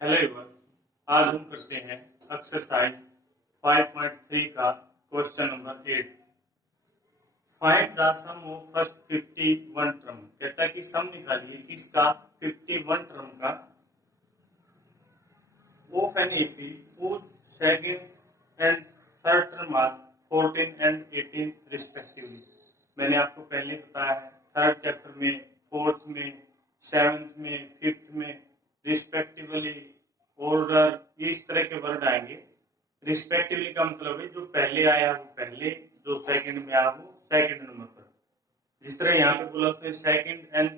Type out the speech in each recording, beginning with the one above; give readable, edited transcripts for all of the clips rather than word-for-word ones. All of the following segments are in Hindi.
हेलो एवरीवन, आज हम करते हैं एक्सरसाइज 5.3 का question number 8। Find the sum of first 51 term. कहता है कि सम निकालिए किसका 51 टर्म का of an AP whose second and third term are 14 and 18 respectively. मैंने आपको पहले बताया है थर्ड चैप्टर में, फोर्थ में, सेवेंथ में, फिफ्थ में रिस्पेक्टिवली, ऑर्डर, ये इस तरह के वर्ड आएंगे। रिस्पेक्टिवली का मतलब है जो पहले आया वो पहले, जो सेकंड में आया वो सेकंड नंबर पर। जिस तरह यहाँ पे बोला उसने सेकंड एंड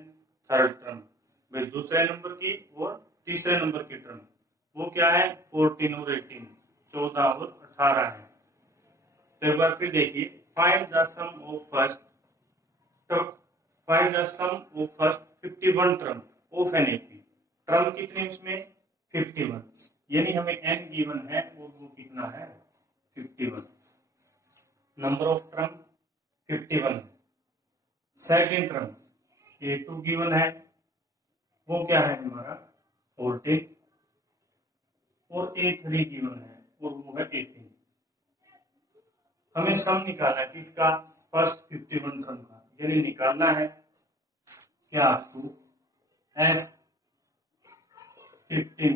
थर्ड टर्म, भाई दूसरे नंबर की और तीसरे नंबर की टर्म, वो क्या है 14 और 18, 14 और 18 है। तो एक बार फिर देखिए, find the sum of first, find the sum of first 51 term of an AP. Term कितने इसमें 51, यानी हमें n गिवन है और वो कितना है 51। Number of term 51। Second term a2 given है, वो क्या है हमारा 14, और a3 गिवन है और वो है 18। हमें सम निकालना है किसका फर्स्ट 51 टर्म का, यानी निकालना है क्या आपको S15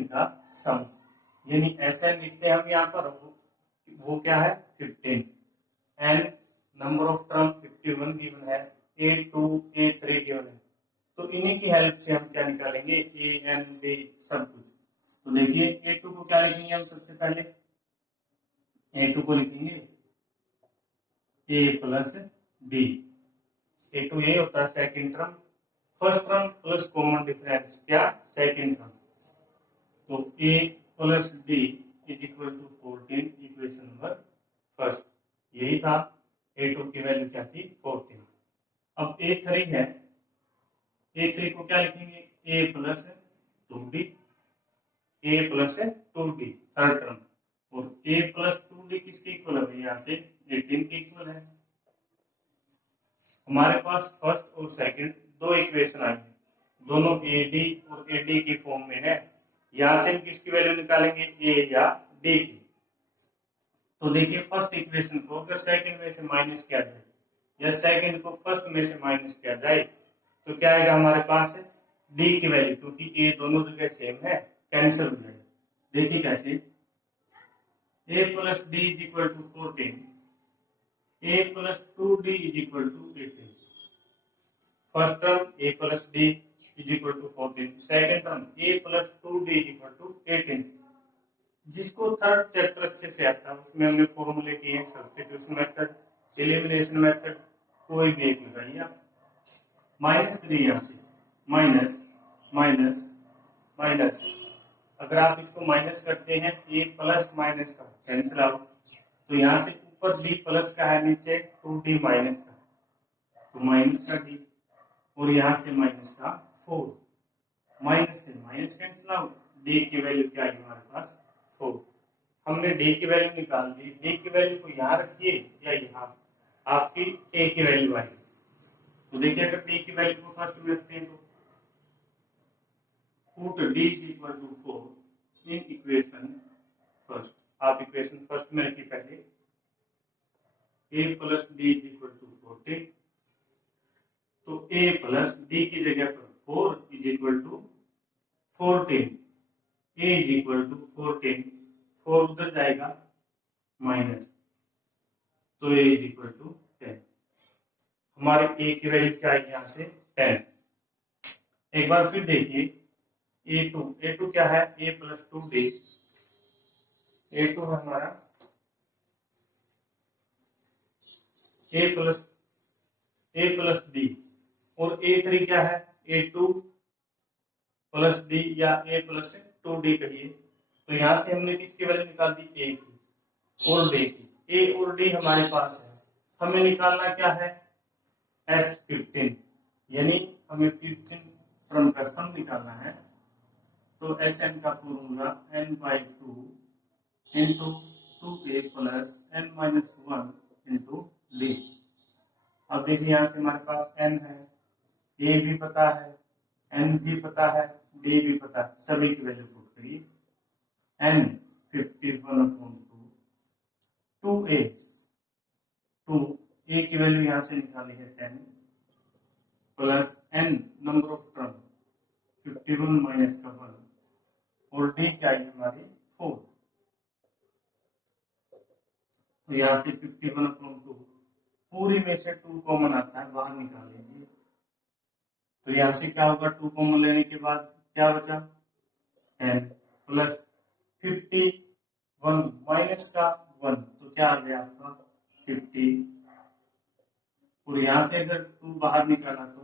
का सम, यानी ऐसे लिखते हैं हम यहाँ पर, वो क्या है 15 and number of term 51 given है, a2 a3 गिवन है। तो इन्हीं की हेल्प से हम क्या निकालेंगे a n b सब कुछ। तो देखिए a2 को क्या लिखेंगे हम, सबसे पहले a2 को लिखेंगे a प्लस b। a2 यही होता है second term, first term plus common difference क्या सेकेंड टर्म। तो a plus d is equal to 14, equation number first यही था। a2 की वैल्यू क्या थी 14। अब a3 है, a3 को क्या लिखेंगे a plus 2d, a plus 2d third term, और a प्लस 2d किसके इक्वल है, यहाँ से 18 के इक्वल है। हमारे पास फर्स्ट और सेकंड दो इक्वेशन आई है, दोनों AD और AD की फॉर्म में है। यहां से हम किसकी वैल्यू निकालेंगे A या D की। तो देखिए फर्स्ट इक्वेशन को अगर सेकंड में से माइनस किया जाए या सेकंड को फर्स्ट में से माइनस किया जाए तो क्या आएगा हमारे पास D की वैल्यू, क्योंकि A दोनों जगह सेम है, कैंसिल हो जाएगा। देखिए कैसे, A plus d is equal to 14, A plus 2d is equal to 18। First term A plus d is equal to 14, second term A plus 2d is equal to 18। जिसको थर्ड चैप्टर अच्छे से आता है उसमें हमने फॉर्मूले किए हैं, सब्स्टिट्यूशन मेथड, एलिमिनेशन मेथड, कोई भी एक लगाइए आप। माइनस करिए यहाँ से, माइनस माइनस माइनस, अगर आप इसको माइनस करते हैं A प्लस माइनस का कैंसिल आउट, तो यहाँ से ऊपर D प्लस का है, नीचे 2D माइनस का, तो माइनस का D, और यहाँ से माइनस का 4, माइनस से माइनस कैंसिल आउट, D की वैल्यू क्या है हमारे पास 4। हमने D की वैल्यू निकाल दी, D की वैल्यू को यहाँ रखिए या यहाँ, आपकी A की वैल्यू आएगी। तो देखिए अगर D की वैल्यू को फर्स्ट में रखते हैं तो put D is equal to 4 in equation first. आप इक्वेशन फर्स्ट में रखिए पहले, A plus d is equal to 14, तो A प्लस डी की जगह पर 4 is equal to 14, A is equal to 14, 4 उधर जाएगा माइनस, तो A इज इक्वल टू 10। हमारे A की वैल्यू क्या है यहाँ से 10। एक बार फिर देखिए A2 क्या है A प्लस 2d, A2 है हमारा A प्लस डी, और A3 क्या है A2 प्लस डी या A प्लस 2d कहिए। तो यहां से हमने किसकी वैल्यू निकाल दी A की और D की, A और D हमारे पास है। हमें निकालना क्या है S15, यानी हमें 15 टर्म का सम निकालना है। तो Sn का formula n/2 into 2A plus n-1 into D। अब देखिए यहाँ से हमारे पास n है, A भी पता है, n भी पता है, D भी पता है, सभी की वैल्यू पुट करिए। n 51/2 2a की वैल्यू यहां से निकाली है 10 plus n number of term 51 minus का 1 और d क्या है हमारी 4। तो यहाँ से 51/2 पूरी में से 2 कॉमन आता है, बाहर निकाल लीजिए। तो यहाँ से क्या होगा, 2 कॉमन लेने के बाद क्या बचा 10 प्लस 51 माइनस का 1 तो क्या आ गया आपका 50 और यहाँ से अगर 2 बाहर निकाला तो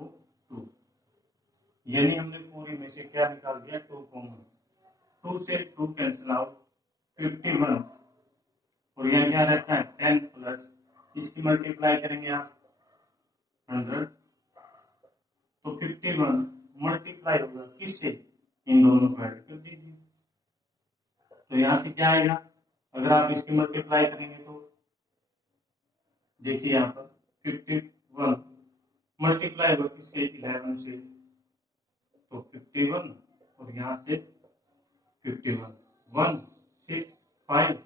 2, यानी हमने पूरी में से क्या निकाल दिया 2 कॉमन। 2 से 2 कैंसिल आउट 51 और यहाँ क्या रहता है 10 प्लस इसकी मल्टीप्लाई करेंगे आप 100 तो 51 मल्टीप्लाई होगा किससे, इन दोनों को ऐड कर दीजिए। तो यहाँ से क्या आएगा, अगर आप इसकी मल्टीप्लाई करेंगे तो देखिए यहाँ पर 51 मल्टीप्लाई होगा किससे 11 से, तो 51 और यहाँ से 51 1 6 5।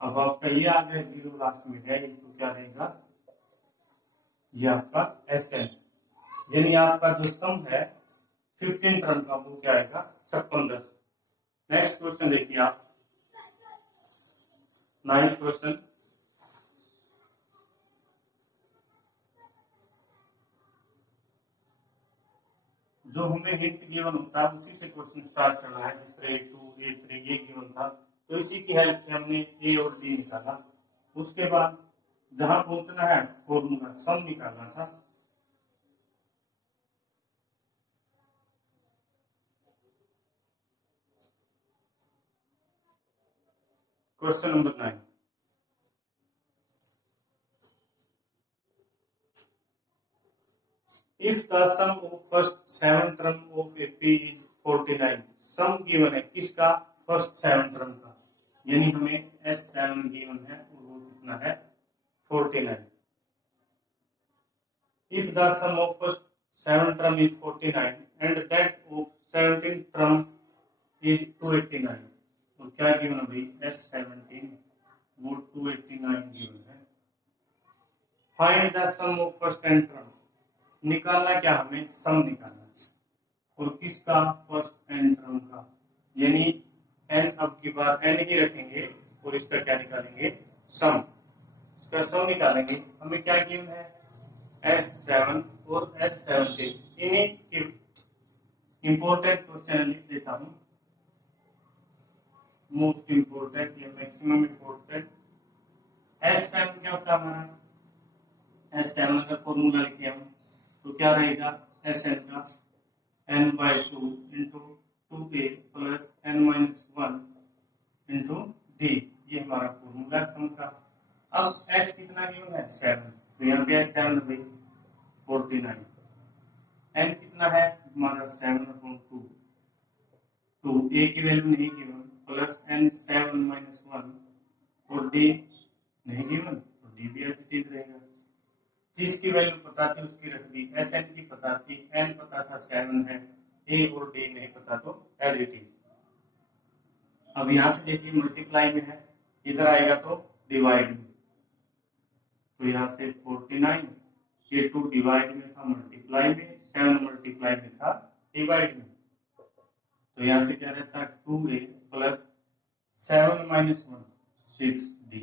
अब आपका ये आ गया 0 लास्ट में है, तो क्या रहेगा ये आपका SN, यानी आपका जो सम है 15 टर्म का वो क्या आएगा 5610। नेक्स्ट क्वेश्चन देखिए आप 9th क्वेश्चन। जो हमें हिंट गिवन होता है उसी से क्वेश्चन स्टार्ट करना है, जिस तरह A2 A3 ये गिवन था तो इसी की हेल्प से हमने A और D निकाला। उसके बाद जहां पहुंचना है फॉर्मूला सम निकालना था। Question number 9, if the sum of first 7 term of a p is 49, सम गिवन है किसका फर्स्ट 7 टर्म का, यानी हमें S7 गिवन है और वो कितना है 49। if the sum of first 7 term is 49 and that of 17 term is 289, तो क्या गिवन है भाई S17 वो 289 गिवन है। Find the sum of first 10 term, निकालना क्या हमें सम निकालना और किसका फर्स्ट एन टर्म का, यानी एन अब की बार एन ही रखेंगे और इसका क्या निकालेंगे सम, इसका सम निकालेंगे। हमें क्या गिवन है S7 और S17। इन्हीं इंपॉर्टेंट क्वेश्चन लिख देता हूं, मोस्ट इंपोर्टेंट या मैक्सिमम इंपोर्टेंट। S7 क्या होता है हमारा, S7 का फॉर्मूला लिखे हम तो क्या रहेगा Sn का n/2 into 2a plus n-1 into d, ये हमारा फॉर्मूला सम का। अब s कितना गिवन है 7, तो यहाँ पे S7 49, n कितना है हमारा 7/2, तो a की वैल्यू नहीं गिवन प्लस n7-1 और d नहीं गिवन तो d भी एज रहेगा। जिसकी वैल्यू पता थी उसकी रख दी, Sn की पता थी, n पता था 7 है, a और d नहीं पता तो एडिटिव। अब यहां से देखिए मल्टीप्लाई में है, इधर आएगा तो डिवाइड में, तो यहाँ से 49 ये 2 डिवाइड में था मल्टीप्लाई में, 7 मल्टीप्लाई में था डिवाइड में, तो यहाँ से क्या रहता है 2a प्लस 7-1 6d,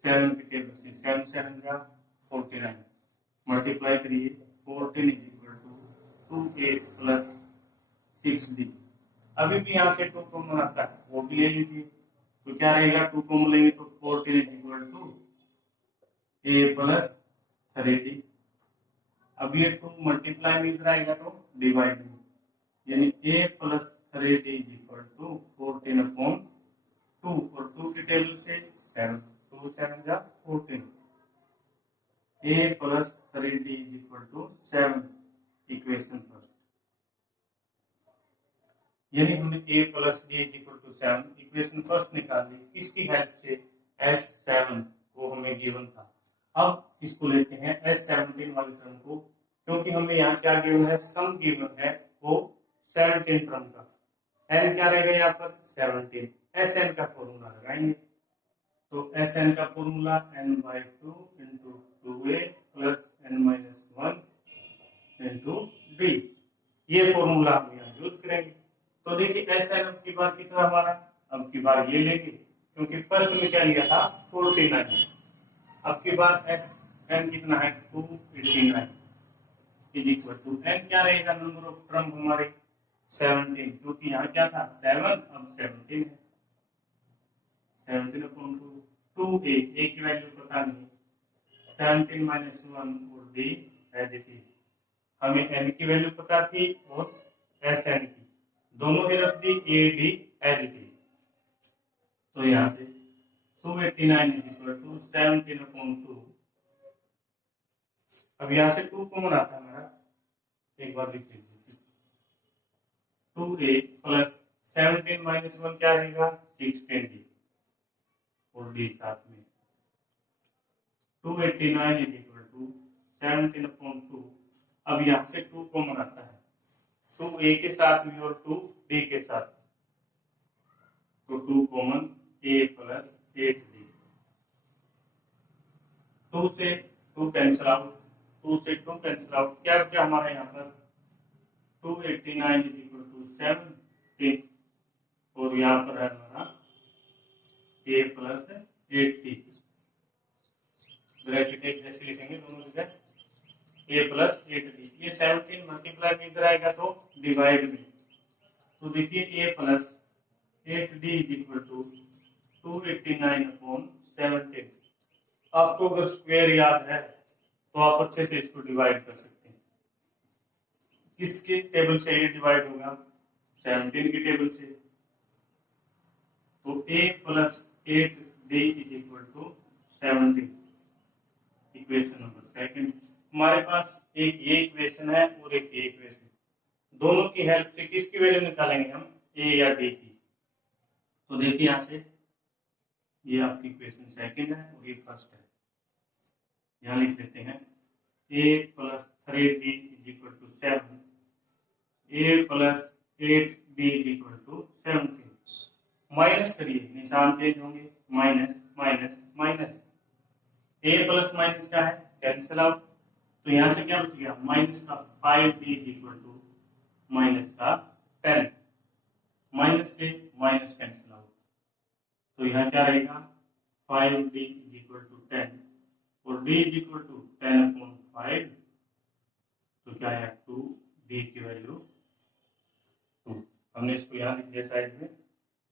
7 की टेबल से 7 का 49 मल्टीप्लाई करिए 14 = 2a प्लस 6d। अभी भी यहाँ से 2 कॉमन आता है वो भी ले लीजिए, तो क्या रहेगा 2 कॉमन लेंगे तो 14 = a प्लस 3d। अब ये 2 मल्टीप्लाई में इधर आएगा तो डिवाइड में, यानी a प्लस 3d = 14/2 और 2 की टेबल से 7, 2 7 जा 14, a plus 3d = 7 equation first, यानी हमने a plus d = 7 equation first निकाल ली। किसकी हेल्प से S7 वो हमें गिवन था। अब इसको लेते हैं S17 वाले टर्म को, क्योंकि हमें यहाँ क्या गिवन है सम गिवन है वो 17 टर्म का, एन क्या रहेगा यहाँ पर 17। एस एन का फॉर्मूला लगाएंगे, तो एस एन का formula n/2 into 2a plus n-1 into D, ये फॉर्मूला हम यहाँ यूज करेंगे। तो देखिए एस एन अब की बार कितना हमारा, अब की बार ये लेंगे क्योंकि फर्स्ट में क्या लिया था 49, अब की बार एस एन कितना है 289 इज इक्वल टू एन क्या रहेगा नंबर ऑफ टर्म हमारे 17, क्योंकि यहाँ क्या था 7, अब 17 है 17/2 ए की वैल्यू पता नहीं, 17-1 और डी एज इट इज, हमें एन की वैल्यू पता थी और एस एन की, दोनों ही रख दी, A D as it is. तो यहाँ से 289 इज इक्वल टू 17/2, अब यहाँ से 2 कॉमन आता है हमारा, एक बार लिख लीजिए 2a प्लस 17-1 क्या रहेगा 16d और डी साथ में 289 इज इक्वल टू 17/2। अब यहाँ से 2 कॉमन आता है, 2a के साथ भी और 2d के साथ, तो 2 कॉमन a प्लस 8d, 2 से 2 कैंसिल आउट, 2 से 2 कैंसिल आउट, क्या बचा हमारा यहाँ पर 289 इज इक्वल टू 17 और यहाँ पर है हमारा a प्लस 8d, ब्रैकेट एक जैसे लिखेंगे दोनों जगह a प्लस 8d, ये 17 मल्टीप्लाई में इधर आएगा तो डिवाइड में, तो देखिए a plus 8d is equal to 289/17। आपको अगर स्क्वायर याद है तो आप अच्छे से इसको डिवाइड कर सकते हैं, किसके टेबल से ये डिवाइड होगा 17 की टेबल से, तो a plus 8d is equal to 17, equation number second. हमारे पास एक ये इक्वेशन है और एक ये इक्वेशन, दोनों की हेल्प से किसकी वैल्यू निकालेंगे हम, a या d की। तो देखिए यहाँ से ये आपकी इक्वेशन सेकंड है और ये फर्स्ट है, यहाँ लिख देते हैं a plus 3d is equal to 7, a plus 8d is equal to 17, minus करिए निशान चेंज होंगे, minus minus minus, a plus minus क्या है कैंसिल आउट, तो यहाँ से क्या बच गया माइनस का 5d is equal to minus का 10, माइनस से माइनस कैंसिल आउट, तो यहाँ क्या रहेगा 5d इज इक्वल टू 10 और d इज इक्वल टू 10/5, तो क्या है 2d की वैल्यू 2, हमने इसको यहाँ लिख दिया साइड में,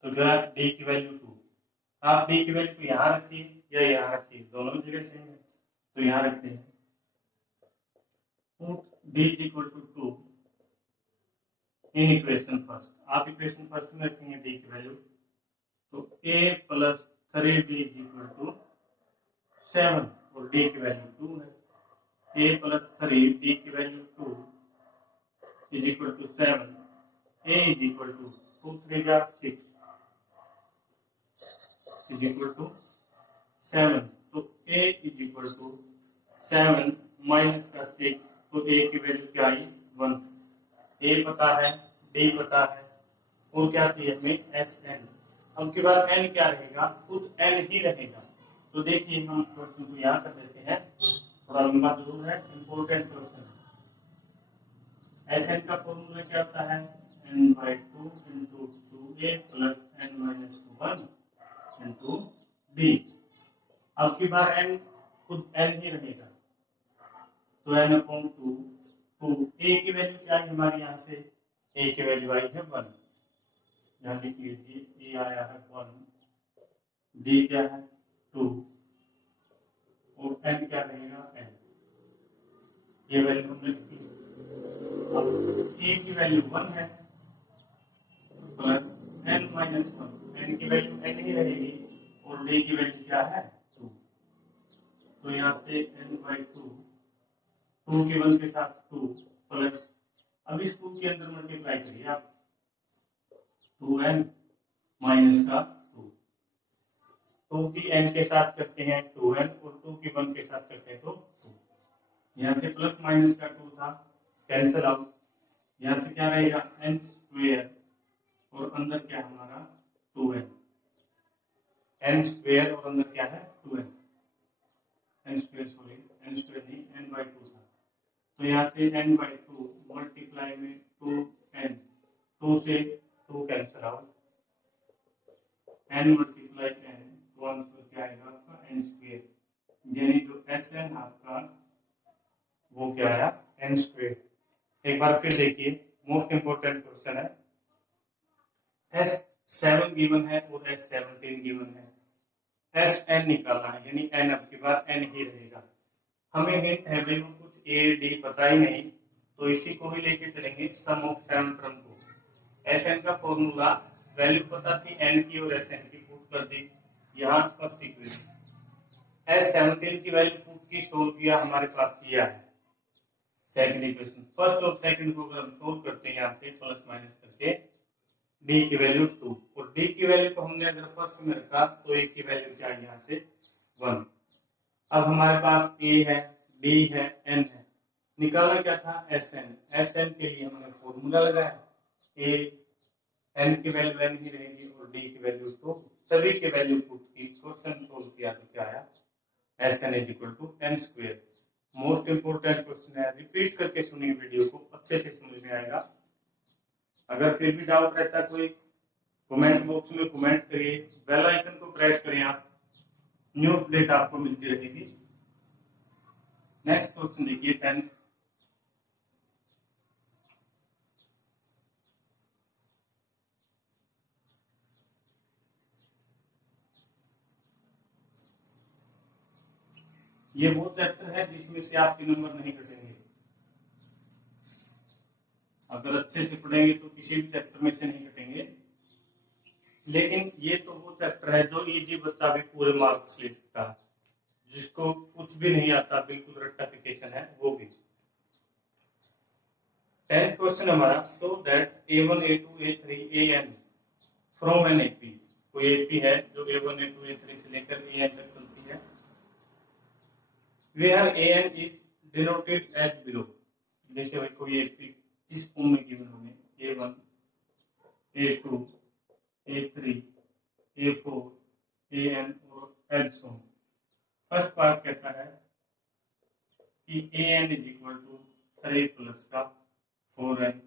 तो क्या d की वैल्यू 2, आप d की वैल्यू को यहाँ रखिए या यहाँ रखिए, दोनों जगह सेम है, तो यहाँ रखते हैं d is equal to 2 in equation first, आप इक्वेशन फर्स्ट में रखेंगे d की वैल्यू, तो a plus 3d is equal to 7 और d की वैल्यू 2 है, a प्लस 3 d की value 2 is equal to 7, a is equal to 2 3 6 is equal to 7, तो a is equal to 7 minus का 6, तो a की वैल्यू क्या आई 1, a पता है d पता है और क्या चाहिए हमें sn, अब की बार n क्या रहेगा खुद n ही रहेगा, तो देखिए हम क्वेश्चन को यहाँ कर देते हैं, थोड़ा लंबा जरूर है, इंपॉर्टेंट क्वेश्चन है। Sn का फॉर्मूला क्या होता है n/2 into 2a plus n-1 into d, अब की बार n खुद n ही रहेगा, तो n/2, तो a की वैल्यू क्या है हमारे यहाँ से, a की वैल्यू आई है 1, यहाँ लिख लीजिए a आया है 1, d क्या है 2 और n क्या रहेगा n, ये वैल्यू हमने लिखी, अब a की वैल्यू 1 है प्लस n-1, n की वैल्यू n ही रहेगी और d की वैल्यू क्या है 2, तो यहाँ से n/2, 2 के 1 के साथ 2 प्लस, अब इस 2 के अंदर मल्टीप्लाई करिए आप, 2n माइनस का 2, 2 की n के साथ करते हैं 2n और 2 की 1 के साथ करते हैं तो 2, यहाँ से प्लस माइनस का 2 था कैंसिल आउट, यहाँ से क्या रहेगा n² और अंदर क्या है हमारा 2n, n स्क्वायर और अंदर क्या है 2n, n square sorry n square नहीं n/2 था। तो यहाँ से n/2 मल्टीप्लाई में 2n, 2 से 2 cancel out, n multiply n, तो आंसर क्या आएगा आपका n स्क्वायर, यानी जो Sn आपका वो क्या आया n स्क्वायर। एक बार फिर देखिए, मोस्ट इंपोर्टेंट क्वेश्चन है, S7 गिवन है और S17 गिवन है, Sn निकालना है, यानी n अब की बार n ही रहेगा। हमें हिंट है भाई कुछ a d पता ही नहीं, तो इसी को ही लेके चलेंगे सम ऑफ 7 टर्म को। Sn का फॉर्मूला वैल्यू पता थी n की और Sn की, पुट कर दी यहाँ फर्स्ट इक्वेशन, S17 की वैल्यू पुट की, सोल्व किया, हमारे पास ये है सेकंड इक्वेशन। फर्स्ट और सेकंड को अगर हम सोल्व करते हैं यहाँ से प्लस माइनस करके, d की वैल्यू 2 और d की वैल्यू को हमने अगर फर्स्ट में रखा तो a की वैल्यू क्या है यहाँ से 1। अब हमारे पास a है, d है, n है, निकालना क्या था Sn। Sn के लिए हमने फॉर्मूला लगाया, a n की वैल्यू n ही रहेगी और d की वैल्यू 2, सभी के वैल्यू पुट की, क्वेश्चन सोल्व किया तो क्या आया Sn = n square. Most important question है, रिपीट करके सुनिए वीडियो को, अच्छे से समझ में आएगा। अगर फिर भी डाउट रहता है कोई, कमेंट बॉक्स में कमेंट करिए, बेल आइकन को प्रेस करें आप, न्यू अपडेट आपको मिलती रहेगी। नेक्स्ट क्वेश्चन देखिए 10, ये वो चैप्टर है जिसमें से आपके नंबर नहीं कटेंगे, अगर अच्छे से पढ़ेंगे तो किसी भी चैप्टर में से नहीं कटेंगे, लेकिन ये तो वो चैप्टर है जो इजी बच्चा भी पूरे मार्क्स ले सकता है, जिसको कुछ भी नहीं आता, बिल्कुल रेक्टिफिकेशन है वो भी। 10th क्वेश्चन हमारा, so that a1 a2 a3 an from an AP, कोई AP है जो a1 a2 a3 से लेकर an तक चलती है, where an is denoted as below। देखिए भाई कोई AP इस फॉर्म में गिवन होंगे, a1 a2 a3 a4 an और and so on। First part कहता है कि an = 3 प्लस का 4n,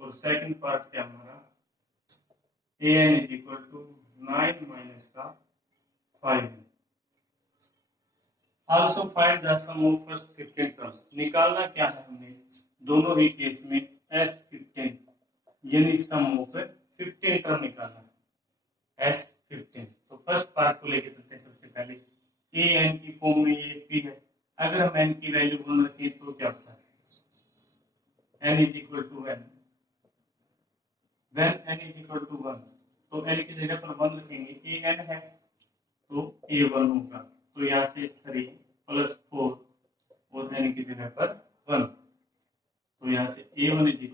और सेकंड पार्ट क्या हमारा an = 9 माइनस का 5n। Also find the sum of first 15 terms. निकालना क्या है हमने दोनों ही केस में S15, यानी सम ऑफ 15 टर्म निकालना है S15। तो फर्स्ट पार्ट को लेके चलते हैं। सबसे पहले an की फॉर्म में ये p है, अगर हम n की वैल्यू 1 रखें तो क्या होता है n = n, when n = 1, तो n की जगह पर 1 रखेंगे, an है तो a1 होगा, तो यहाँ से 3 + 4 और n की जगह पर 1, तो यहाँ से a1 =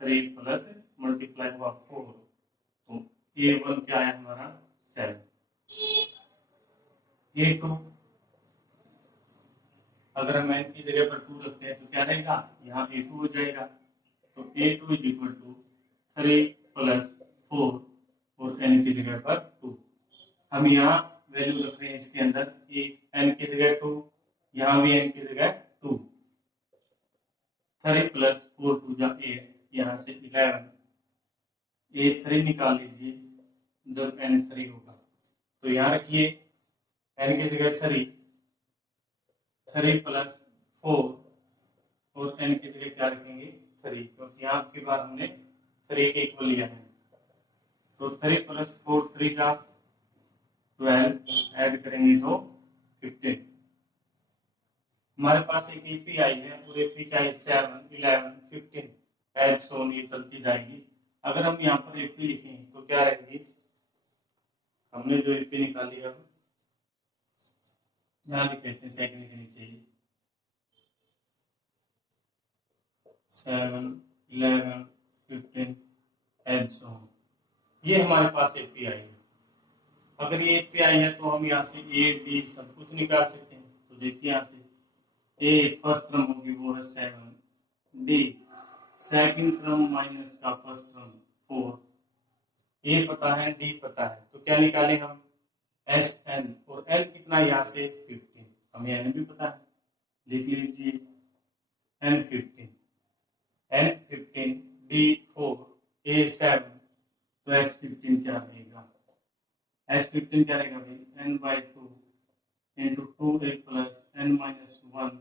3 प्लस मल्टीप्लाई हुआ 4, तो a1 क्या है हमारा 7। a2 अगर हम n की जगह पर 2 रखते हैं तो क्या रहेगा, यहाँ a2 हो जाएगा, तो a2 = 3 + 4 और n की जगह पर 2। हम यहाँ वैल्यू रख रहे हैं इसके अंदर, n की जगह 2, यहाँ भी n की जगह 2, 3 + 4 2 जा 8, यहाँ से 11, a3 निकाल लीजिए जब n 3 होगा, तो यहाँ रखिए n की जगह 3 + 4 और n की जगह क्या रखेंगे 3, क्योंकि यहाँ की बार हमने 3 के इक्वल लिया है, तो 3 + 4 3 का 12, ऐड करेंगे तो 15। हमारे पास एक AP आई है और AP चाहे 7 11 15 ऐड सो ये चलती जाएगी। अगर हम यहाँ पर AP लिखें तो क्या रहेगी, हमने जो AP निकाली अब यहाँ लिख लेते हैं सेकंड के नीचे 7 11 15 एंड सो ऑन, ये हमारे पास AP आई है। अगर ये AP आई है तो हम यहाँ से A B सब कुछ निकाल सकते हैं। तो देखिए यहाँ से A फर्स्ट टर्म होगी वो है 7, D सेकंड टर्म माइनस का फर्स्ट टर्म 4, ए पता है, डी पता है, तो क्या निकाले हम, एस एन, और एन कितना यहाँ से 15, हमें एन भी पता है, लिख लीजिए एन 15, एन 15, डी 4, ए 7, तो एस 15 क्या रहेगा, एस 15 क्या रहेगा भाई, n by 2 into 2 a plus n minus 1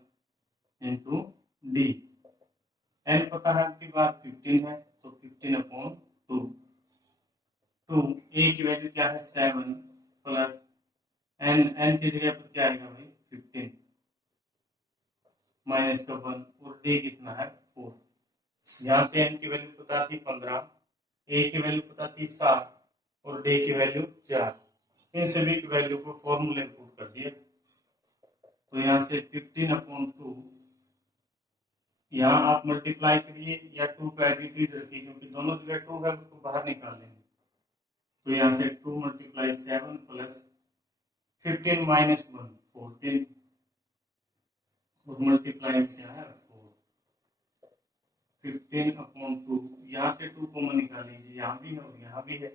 into d, n पता है आपकी बात 15 है, तो 15 अपॉन 2, ए की वैल्यू क्या है 7 प्लस एन, एन की जगह पर क्या आएगा भाई 15 माइनस का 1, और डी कितना है 4, यहाँ से एन की वैल्यू पता थी 15, ए की वैल्यू पता थी 7 और डी की वैल्यू 4, इन सभी की वैल्यू को फॉर्मूले में पुट कर दिया, तो यहाँ से 15 अपॉन 2, यहाँ आप मल्टीप्लाई करिए या 2 का एज इट इज रखिए, क्योंकि दोनों जगह 2 है उसको बाहर निकाल लेंगे, तो यहाँ से 2 मल्टीप्लाई 7 प्लस 15 माइनस 1 14, और मल्टीप्लाई क्या है 4, 15 अपॉन 2, यहाँ से 2 कॉमन निकाल लीजिए, यहाँ भी है और यहाँ भी है,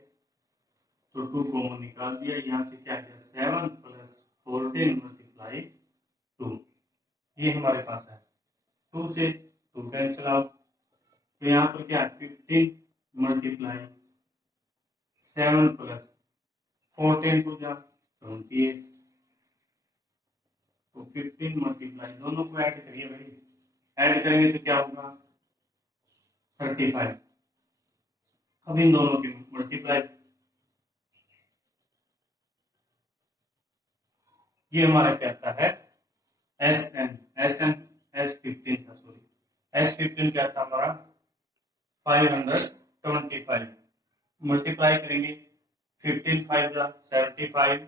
तो 2 कॉमन निकाल दिया, यहाँ से क्या है 7 प्लस 14 मल्टीप्लाई 2, ये हमारे पास है, 2 से 2 कैंसिल आउट, तो यहाँ पर क्या है 15 मल्टीप्लाई 7 प्लस 14 को जा 28, तो 15 मल्टीप्लाई, दोनों को ऐड करिए भाई, ऐड करेंगे तो क्या होगा 35, अब इन दोनों की मल्टीप्लाई, ये हमारा कहता है एस एन, एस 15 था, सॉरी एस 15 क्या था हमारा 525, मल्टीप्लाई करेंगे 15 5 जा 75,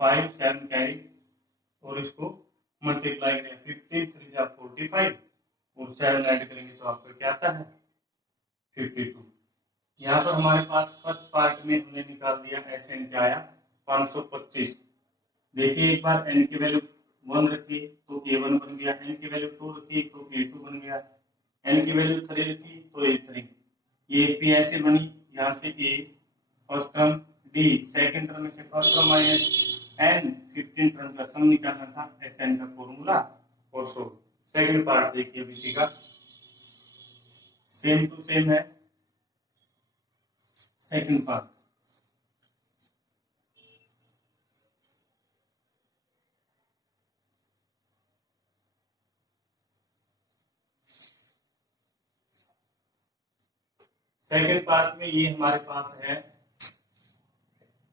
5 7 कैरी, और इसको मल्टीप्लाई करें 15 3 जा 45, और 7 ऐड करेंगे तो आपको क्या आता है 52, यहाँ पर हमारे पास फर्स्ट पार्ट में हमने निकाल दिया एस एन क्या आया 525, देखिए एक बार एन की वैल्यू 1 रखी तो a1 बन गया, एन की वैल्यू 2 रखी तो a2 बन गया, एन की वैल्यू 3 रखी तो a3, ये पी ऐसे बनी, यहाँ से a first term, d second term में से first term minus n 15 term का सम निकालना था, एस एन का फॉर्मूला, और सो सेकंड पार्ट देखिए अभी का सेम टू सेम है, सेकंड पार्ट सेकेंड पार्ट में ये हमारे पास है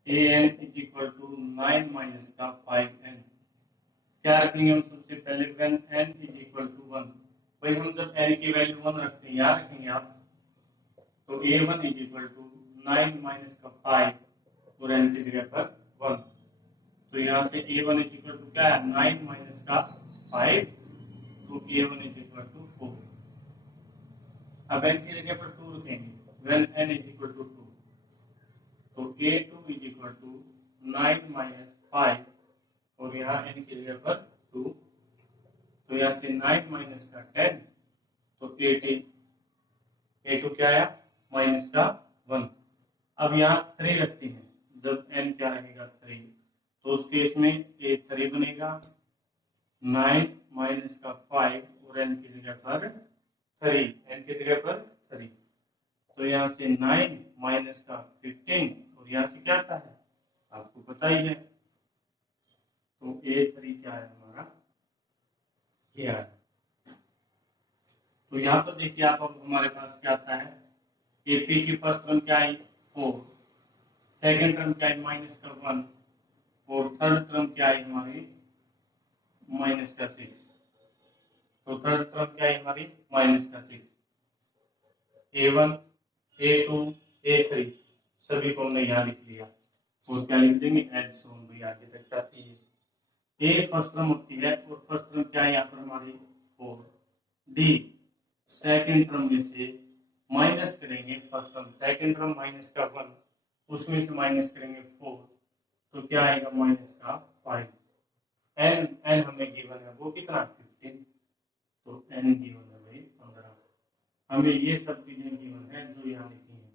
A N is equal to 9 minus का 5n, क्या रखेंगे हम सबसे पहले, when n is equal to 1, भाई हम जब n की वैल्यू 1 रखते हैं, यहाँ रखेंगे आप, तो a1 is equal to 9 minus का 5 और n की जगह पर 1, तो यहाँ से a1 इज इक्वल टू क्या है 9 माइनस का 5, तो a1 इज इक्वल टू 4, अब n की जगह पर 2 रखेंगे, when n is equal to 2, तो a2 is equal to 9 minus 5, और यहाँ n की जगह पर 2, तो यहाँ से 9 माइनस का 10, तो 18, a2 क्या आया माइनस का 1, अब यहाँ 3 रखते हैं, जब n क्या रहेगा 3, तो उस केस में a3 बनेगा 9 माइनस का 5 और n की जगह पर 3, n की जगह पर 3, तो यहाँ से 9 माइनस का 15, और यहाँ से क्या आता है आपको पता ही है, तो a3 क्या है हमारा ये है, तो यहाँ पर देखिए आप, अब हमारे पास क्या आता है, AP की फर्स्ट टर्म क्या आई 4, सेकेंड टर्म क्या आई माइनस का 1, और थर्ड टर्म क्या आई हमारी माइनस का 6, तो थर्ड टर्म क्या आई हमारी माइनस का 6, a1 a2 a3 सभी को हमने यहाँ लिख लिया, और क्या लिख देंगे एड सोन, भी आगे तक जाती है, ए फर्स्ट टर्म होती है, और फर्स्ट टर्म क्या है यहाँ पर हमारी 4, डी सेकंड टर्म में से माइनस करेंगे first term, second term minus का 1, उसमें से माइनस करेंगे 4, तो क्या आएगा माइनस का 5, एन एन हमें गिवन है वो कितना 15, तो एन गिवन है भाई 15, हमें ये सब चीजें गिवन है जो यहाँ लिखी है,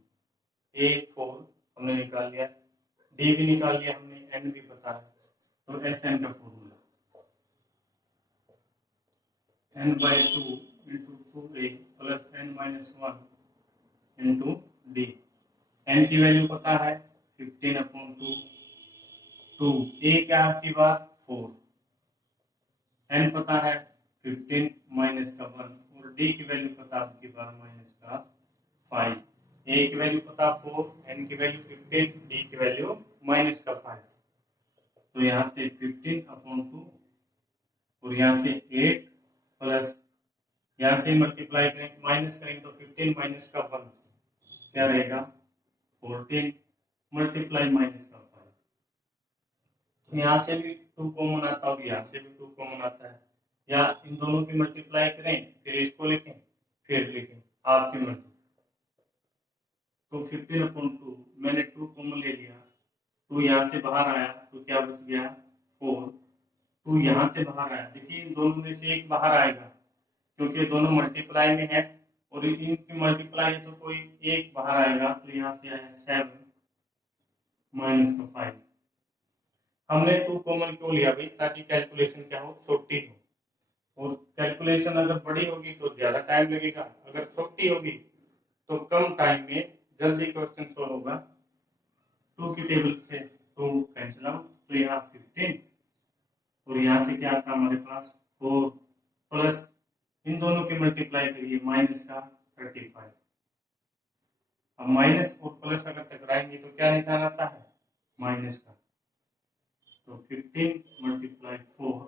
A4 हमने निकाल लिया, D भी निकाल लिया हमने, N भी पता है, तो SN का formula n/2 into 2a plus n-1 into d। n की वैल्यू पता है 15/2, 2 a क्या आपकी बात 4, n पता है 15 माइनस का 1 और d की वैल्यू पता आपकी बात माइनस का 5। a की वैल्यू पता 4, n की वैल्यू 15, d की वैल्यू माइनस का 5। तो यहाँ से 15/2 और यहाँ से 8 प्लस यहाँ से मल्टीप्लाई करें, माइनस करेंगे तो 15 माइनस का 1 क्या रहेगा 14 मल्टीप्लाई माइनस का 5। तो यहाँ से भी 2 कॉमन आता है और यहाँ से भी 2 कॉमन आता है, या इन दोनों की मल्टीप्लाई करें फिर इसको लिखें फिर लिखें आपकी मर्जी। तो 15/2 मैंने 2 कॉमन ले लिया, 2 यहाँ से बाहर आया तो क्या बच गया 4, 2 यहाँ से बाहर आया, देखिए इन दोनों में से एक बाहर आएगा क्योंकि दोनों मल्टीप्लाई में है और इनकी मल्टीप्लाई है तो कोई एक बाहर आएगा, तो यहाँ से आया 7 माइनस का 5। हमने 2 कॉमन क्यों लिया भाई, ताकि कैलकुलेशन क्या हो छोटी हो, और कैलकुलेशन अगर बड़ी होगी तो ज्यादा टाइम लगेगा, अगर छोटी होगी तो कम टाइम में जल्दी क्वेश्चन सोल्व होगा। 2 की टेबल से 2 कैंसिल आउट, तो यहाँ 15 और यहाँ से क्या आता हमारे पास 4 प्लस इन दोनों की मल्टीप्लाई करिए माइनस का 35। अब माइनस और प्लस अगर टकराएंगे तो क्या निशान आता है माइनस का, तो 15 मल्टीप्लाई 4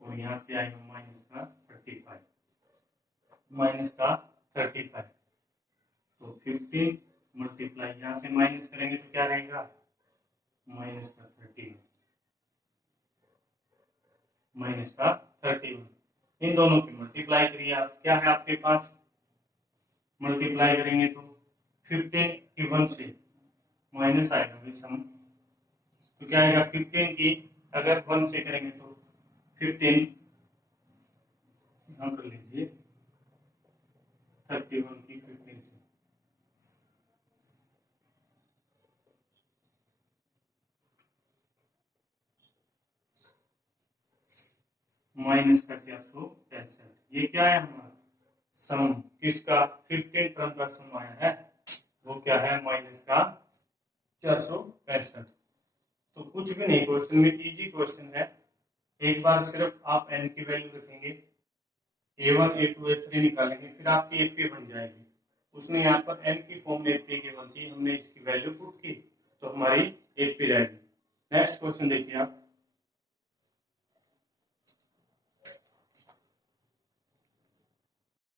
और यहाँ से आएगा माइनस का 35, माइनस का 35। तो 15 मल्टीप्लाई यहाँ से माइनस करेंगे तो क्या रहेगा माइनस का 31, माइनस का 31। इन दोनों की मल्टीप्लाई करिए आप, क्या है आपके पास, मल्टीप्लाई करेंगे तो 15 की 1 से माइनस आएगा भाई सम, तो क्या आएगा 15 की अगर 1 से करेंगे तो 15 यहाँ कर लीजिए 31 की 15 से माइनस का 465। ये क्या है हमारा सम, किसका 15 टर्म का सम आया है, वो क्या है माइनस का 465। तो कुछ भी नहीं, क्वेश्चन में इजी क्वेश्चन है, एक बार सिर्फ आप n की वैल्यू रखेंगे, a1 a2 a3 निकालेंगे फिर आपकी एपी बन जाएगी। उसने यहाँ पर n की फॉर्म में एपी केवल थी, हमने इसकी वैल्यू पुट की तो हमारी एपी रहेगी। नेक्स्ट क्वेश्चन देखिए आप,